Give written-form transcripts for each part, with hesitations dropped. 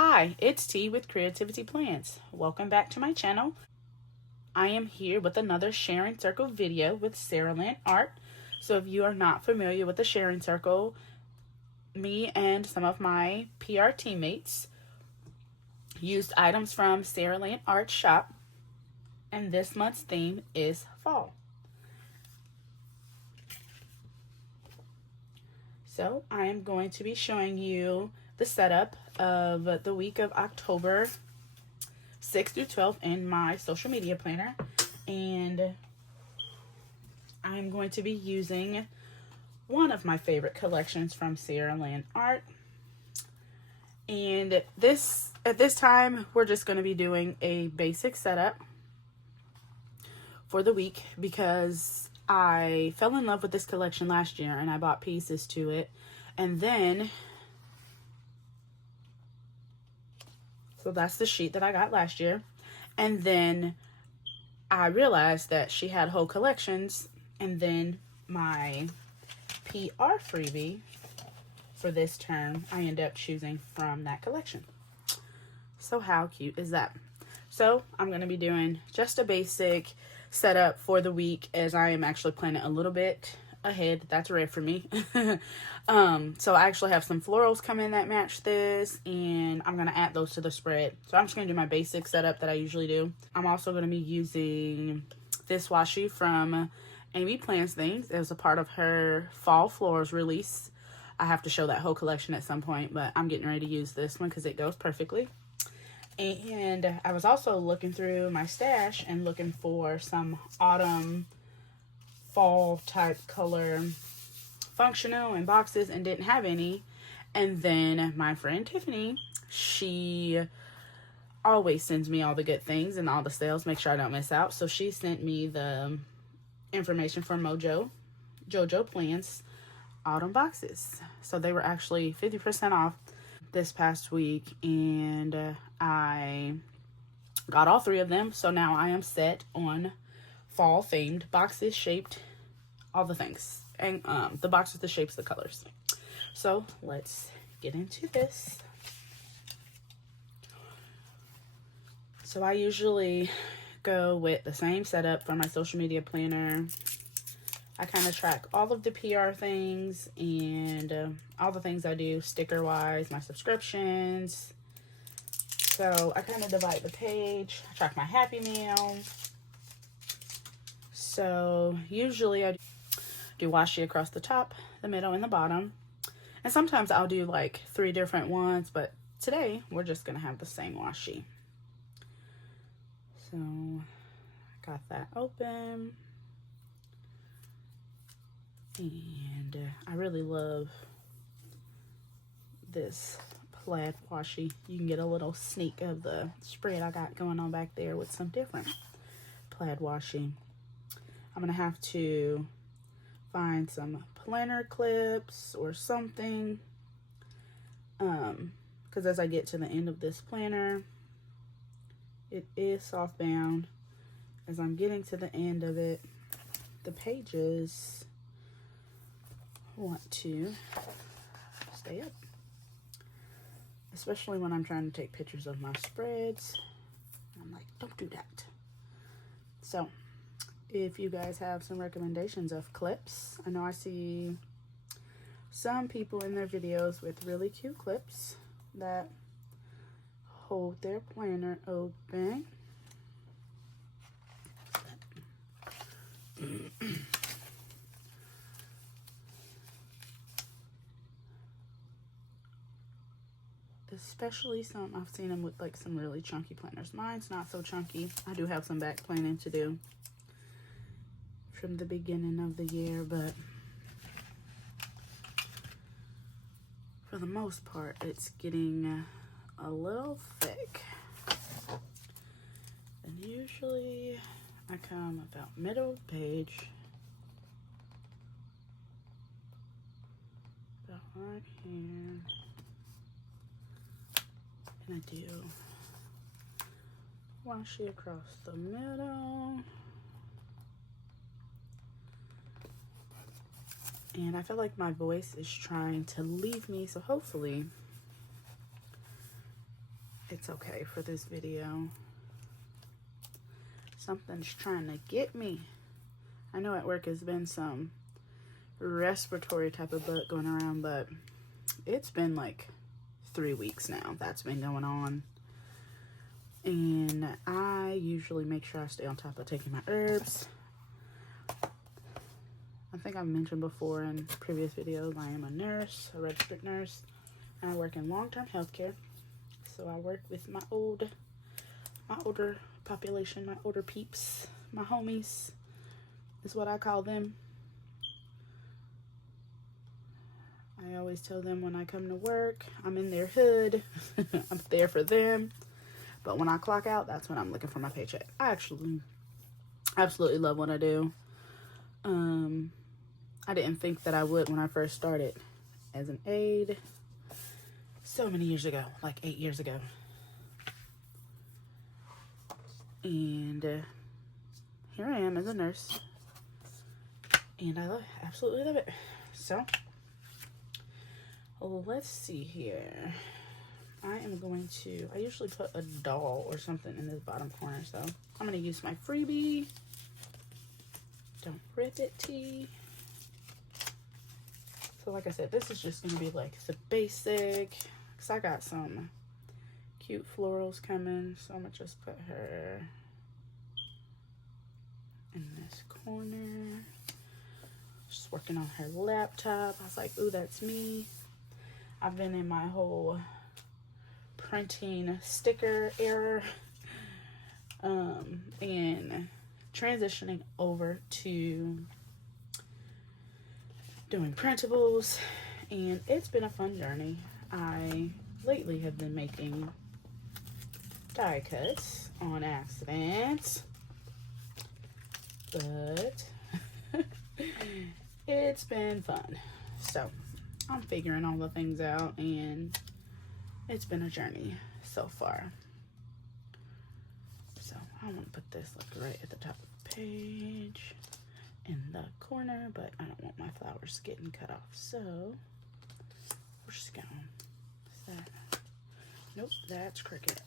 Hi, it's T with Creativity Plans. Welcome back to my channel. I am here with another sharing circle video with Serilyn art. So if you are not familiar with the sharing circle, me and some of my PR teammates used items from Serilyn art shop, and this month's theme is fall. So I am going to be showing you the setup of the week of October 6th through 12th in my social media planner, and I'm going to be using one of my favorite collections from Serilyn art. And at this time we're just going to be doing a basic setup for the week because I fell in love with this collection last year and I bought pieces to it, and then so that's the sheet that I got last year. And then I realized that she had whole collections, and then my PR freebie for this term, I ended up choosing from that collection. So how cute is that? So I'm going to be doing just a basic setup for the week, as I am actually planning a little bit ahead. That's rare for me. So I actually have some florals come in that match this, and I'm going to add those to the spread. So I'm just going to do my basic setup that I usually do. I'm also going to be using this washi from Amy Plans Things. It was a part of her fall florals release. I have to show that whole collection at some point, but I'm getting ready to use this one because it goes perfectly. And I was also looking through my stash and looking for some autumn fall type color functional in boxes and didn't have any. And then my friend Tiffany, she always sends me all the good things and all the sales, make sure I don't miss out. So she sent me the information for JoJo Plans autumn boxes. So they were actually 50% off this past week, and I got all three of them. So now I am set on fall themed boxes, shaped all the things, and the boxes, the shapes, the colors. So let's get into this. So I usually go with the same setup for my social media planner. I kind of track all of the PR things and all the things I do sticker wise, my subscriptions. So I kind of divide the page. I track my Happy Meal. So usually I do washi across the top, the middle, and the bottom. And sometimes I'll do like 3 different ones, but today we're just going to have the same washi. So I got that open. And I really love this plaid washi. You can get a little sneak of the spread I got going on back there with some different plaid washi. I'm going to have to find some planner clips or something, because as I get to the end of this planner, it is soft bound. As I'm getting to the end of it, the pages want to stay up, especially when I'm trying to take pictures of my spreads. I'm like, don't do that. So if you guys have some recommendations of clips, I know I see some people in their videos with really cute clips that hold their planner open. Especially some, I've seen them with like some really chunky planners. Mine's not so chunky. I do have some back planning to do from the beginning of the year, but for the most part, it's getting a little thick. And usually I come about middle of the page, about right here. And I do washi across the middle. And I feel like my voice is trying to leave me, so hopefully It's okay for this video. Something's trying to get me. I know at work has been some respiratory type of bug going around, but it's been like 3 weeks now that's been going on. And I usually make sure I stay on top of taking my herbs. I think I've mentioned before in previous videos, I am a nurse, a registered nurse, and I work in long-term healthcare. So I work with my older population, my older peeps, my homies is what I call them. I always tell them when I come to work, I'm in their hood. I'm there for them. But when I clock out, that's when I'm looking for my paycheck. I actually absolutely love what I do. I didn't think that I would when I first started as an aide so many years ago, like 8 years ago. And here I am as a nurse. And I absolutely love it. So, let's see here. I usually put a doll or something in this bottom corner. So, I'm going to use my freebie. Don't rip it, tea. So, like I said, this is just going to be like the basic. Because I got some cute florals coming. So, I'm going to just put her in this corner. Just working on her laptop. I was like, ooh, that's me. I've been in my whole printing sticker era and transitioning over to doing printables, and it's been a fun journey. I lately have been making die cuts on accident, but it's been fun. So I'm figuring all the things out, and it's been a journey so far. So I want to put this like right at the top of the page in the corner, but I don't want my flowers getting cut off. So we're just going. Is that? Nope, that's cricket.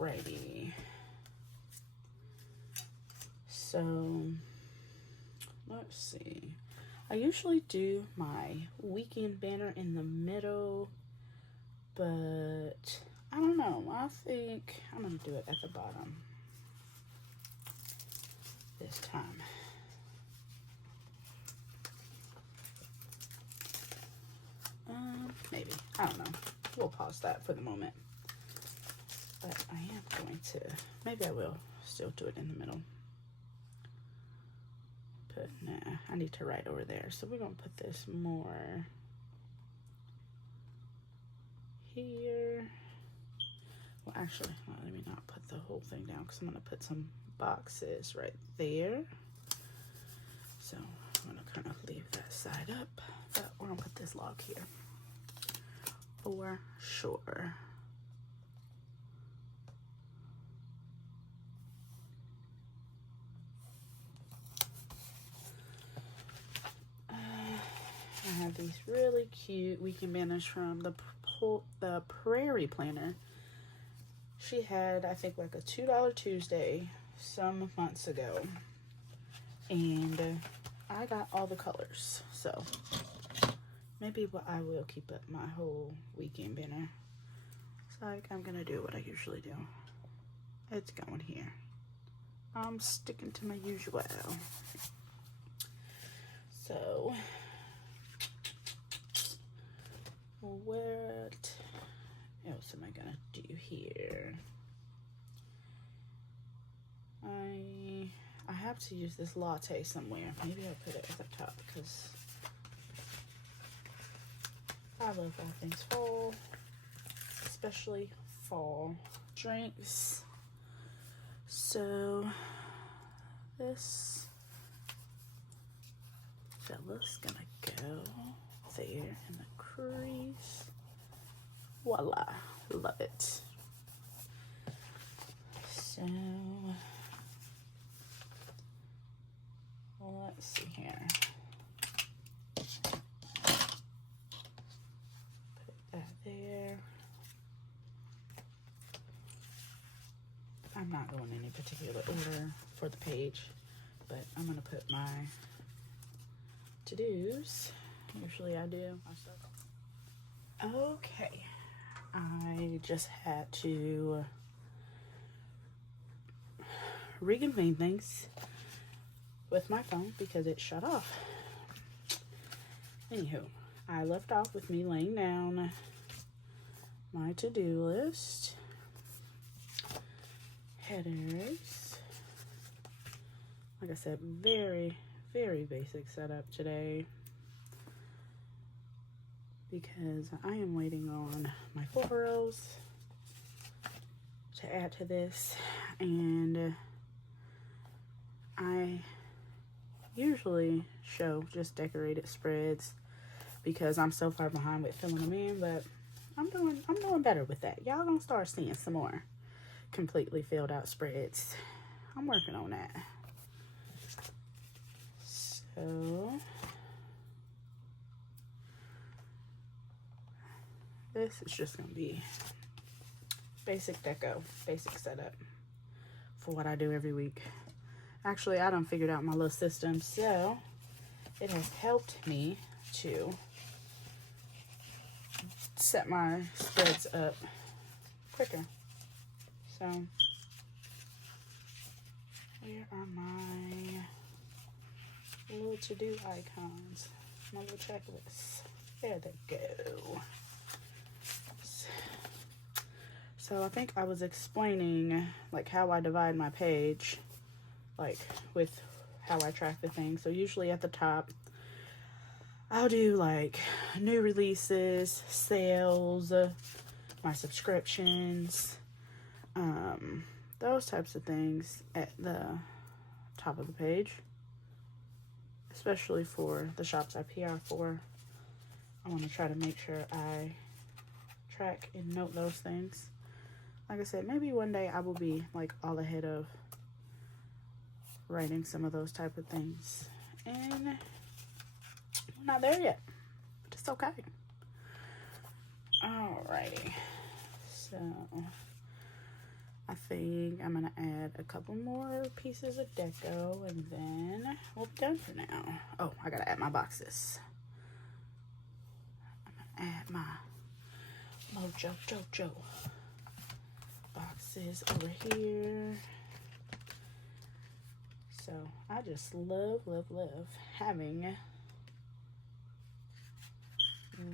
Alrighty. So, let's see. I usually do my weekend banner in the middle, but I don't know. I think I'm going to do it at the bottom this time. Maybe. I don't know. We'll pause that for the moment. But I am going to, maybe I will still do it in the middle. But nah, I need to write over there. So we're going to put this more here. Well, actually, let me not put the whole thing down because I'm going to put some boxes right there. So I'm going to kind of leave that side up. But we're going to put this log here for sure. I have these really cute weekend banners from the Prairie Planner. She had, I think, like a $2 Tuesday some months ago. And I got all the colors. So maybe I will keep up my whole weekend banner. It's like I'm going to do what I usually do. It's going here. I'm sticking to my usual. So what else am I gonna do here? I have to use this latte somewhere. Maybe I'll put it at the top because I love all things fall, especially fall drinks. So this fella's gonna go there in the crease. Voila, love it. So let's see here. Put that there. I'm not going in any particular order for the page, but I'm going to put my to-dos. Usually I do. Okay. I just had to reconvene things with my phone because it shut off. Anywho, I left off with me laying down my to-do list. Headers. Like I said, very, very basic setup today because I am waiting on my 4 rows to add to this, and I usually show just decorated spreads because I'm so far behind with filling them in, but I'm doing better with that. Y'all gonna start seeing some more completely filled out spreads. I'm working on that. So this is just gonna be basic deco, basic setup for what I do every week. Actually, I done figured out my little system, so it has helped me to set my spreads up quicker. So, where are my little to-do icons? My little checklists. There they go. So I think I was explaining like how I divide my page, like with how I track the things. So usually at the top, I'll do like new releases, sales, my subscriptions, those types of things at the top of the page, especially for the shops I PR for. I want to try to make sure I track and note those things. Like I said, maybe one day I will be like all ahead of writing some of those type of things, and I'm not there yet, but it's okay. Alrighty, so I think I'm gonna add a couple more pieces of deco, and then we'll be done for now. Oh, I gotta add my boxes. I'm gonna add my Mojo Jojo boxes over here. So I just love having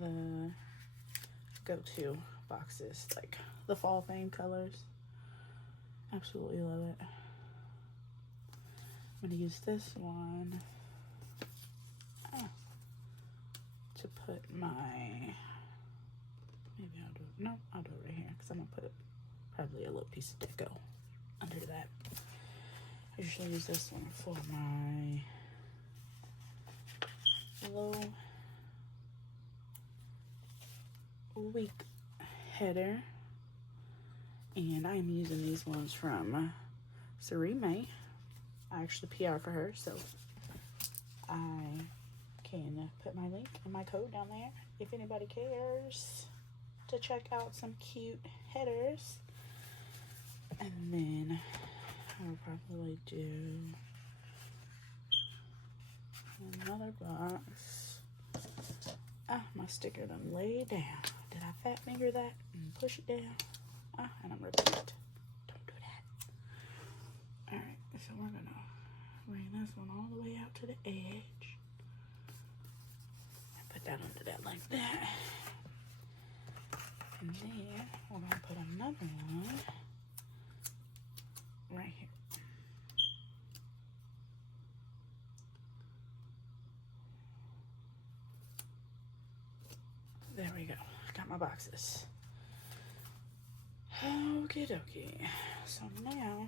the go-to boxes, like the fall theme colors. Absolutely love it. I'm gonna use this one to put my, maybe I'll do it, no, I'll do it right here because I'm gonna put probably a little piece of deco under that. I usually use this one for my low week header, and I'm using these ones from Serilyn. I actually PR for her, so I can put my link and my code down there if anybody cares to check out some cute headers. And then I'll probably do another box. My sticker done laid down. Did I fat finger that and push it down? And I'm ripping it. Don't do that. Alright, so we're gonna bring this one all the way out to the edge. And put that under that like that. And then we're gonna put another one right here. There we go. Got my boxes. Okie dokie. So now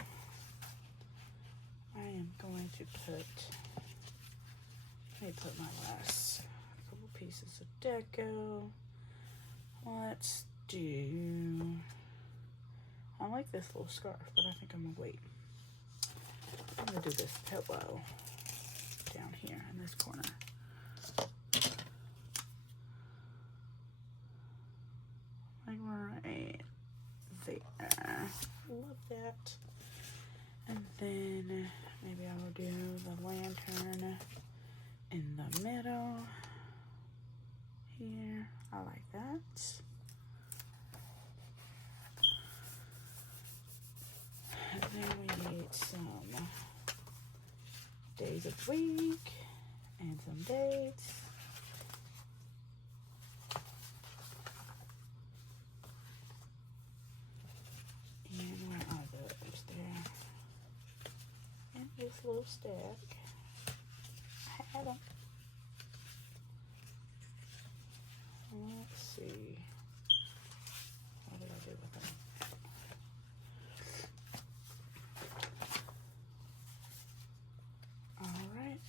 I am going to put, let me put my last couple pieces of deco. Let's do, I like this little scarf, but I think I'm gonna wait. I'm gonna do this pillow down here in this corner. Like right there. Love that. And then maybe I will do the lantern in the middle here. I like that. And then we need some days of the week and some dates. And where are those? There. And this little stack. I had them. Let's see. What did I do with them? All right.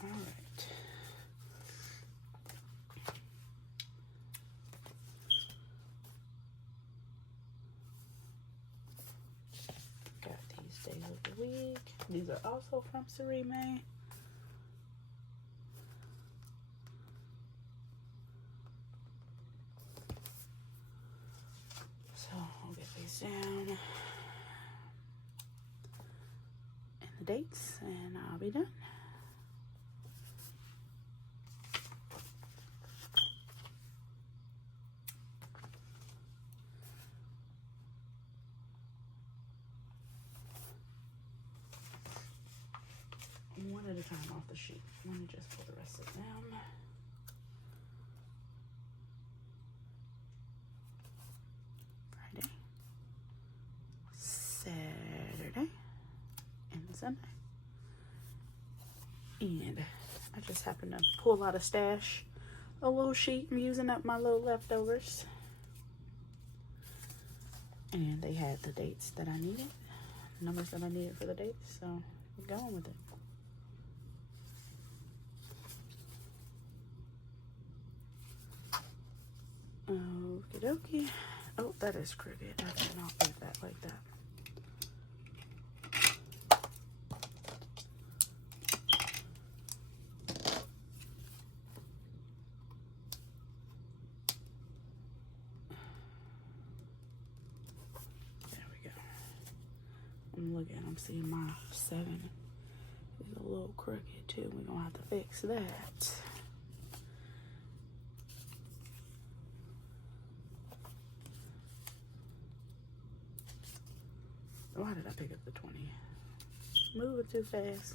All right. Got these days of the week. These are also from Serilyn. So I'll get these down and the dates, and I'll be done. One at a time off the sheet. Let me just pull the rest of them. Friday, Saturday, and Sunday. And I just happened to pull out a little sheet. I'm using up my little leftovers. And they had the dates that I needed, numbers that I needed for the dates, so we're going with it. Okie dokie. Oh, that is crooked. I cannot leave that like that. There we go. I'm seeing my 7 is a little crooked too. We're gonna have to fix that. Why did I pick up the 20? Moving too fast.